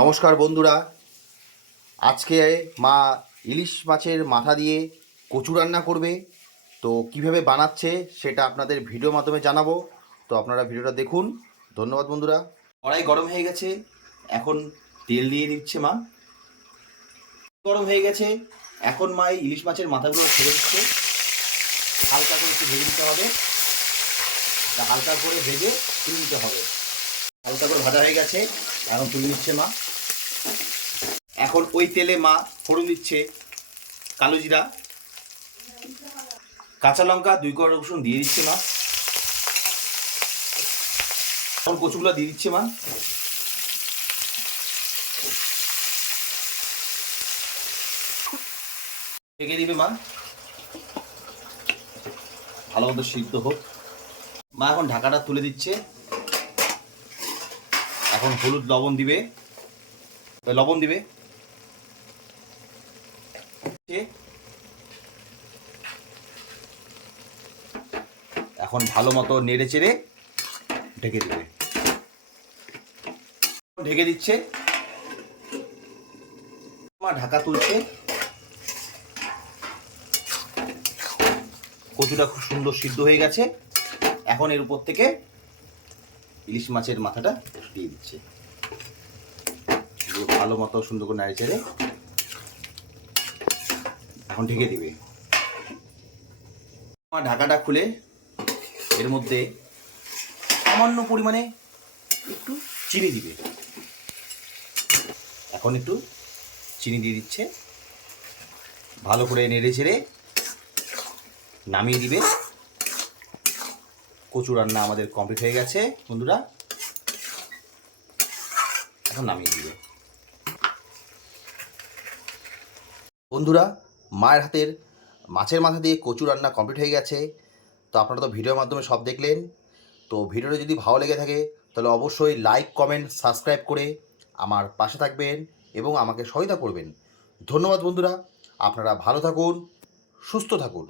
নমস্কার বন্ধুরা, আজকে মা ইলিশ মাছের মাথা দিয়ে কচু রান্না করবে। তো কিভাবে বানাচ্ছে সেটা আপনাদের ভিডিওর মাধ্যমে জানাবো। তো আপনারা ভিডিওটা দেখুন। ধন্যবাদ বন্ধুরা। কড়াই গরম হয়ে গেছে, এখন তেল দিয়ে দিচ্ছে মা। গরম হয়ে গেছে, এখন মা এই ইলিশ মাছের মাথাগুলো ছেড়ে দিচ্ছে। হালকা করে একটু ভেজে দিতে হবে, হালকা করে ভেজে তুলে নিতে হবে। হালকা করে ভাজা হয়ে গেছে, এখন তুলে নিচ্ছে মা। এখন ওই তেলে মা ফোড়ন দিচ্ছে কালো জিরা, কাঁচা লঙ্কা, 2 কোয়া রসুন দিয়ে দিচ্ছে মা। এখন কচুগুলো দিয়ে দিচ্ছে মা। ঢেকে দিবে মা, ভালো মতো সিদ্ধ হোক। মা এখন ঢাকাটা তুলে দিচ্ছে। এখন হলুদ লবণ দিবে, এখন ভালো মতো নেড়ে চেড়ে ঢেকে দিবে। ঢেকে দিচ্ছে মা, ঢাকা তুলছে। কচুটা খুব সুন্দর সিদ্ধ হয়ে গেছে। এখন এর উপর থেকে ইলিশ মাছের মাথাটা দিয়ে দিচ্ছে। ভালো মতো সুন্দর করে নেড়ে চেড়ে এখন ঢেকে দিবে। ঢাকাটা খুলে এর মধ্যে সামান্য পরিমাণে একটু চিনি দিবে। এখন একটু চিনি দিয়ে দিচ্ছে, ভালো করে নেড়ে চেড়ে নামিয়ে দিবে। কচু রান্না আমাদের কমপ্লিট হয়ে গেছে বন্ধুরা, এখন নামিয়ে দিবে। বন্ধুরা, মায়ের হাতের মাছের মাথা দিয়ে কচু রান্না কমপ্লিট হয়ে গেছে। তো আপনারা তো ভিডিওর মাধ্যমে সব দেখলেন। তো ভিডিওটা যদি ভালো লেগে থাকে তাহলে অবশ্যই লাইক, কমেন্ট, সাবস্ক্রাইব করে আমার পাশে থাকবেন এবং আমাকে সহায়তা করবেন। ধন্যবাদ বন্ধুরা, আপনারা ভালো থাকুন, সুস্থ থাকুন।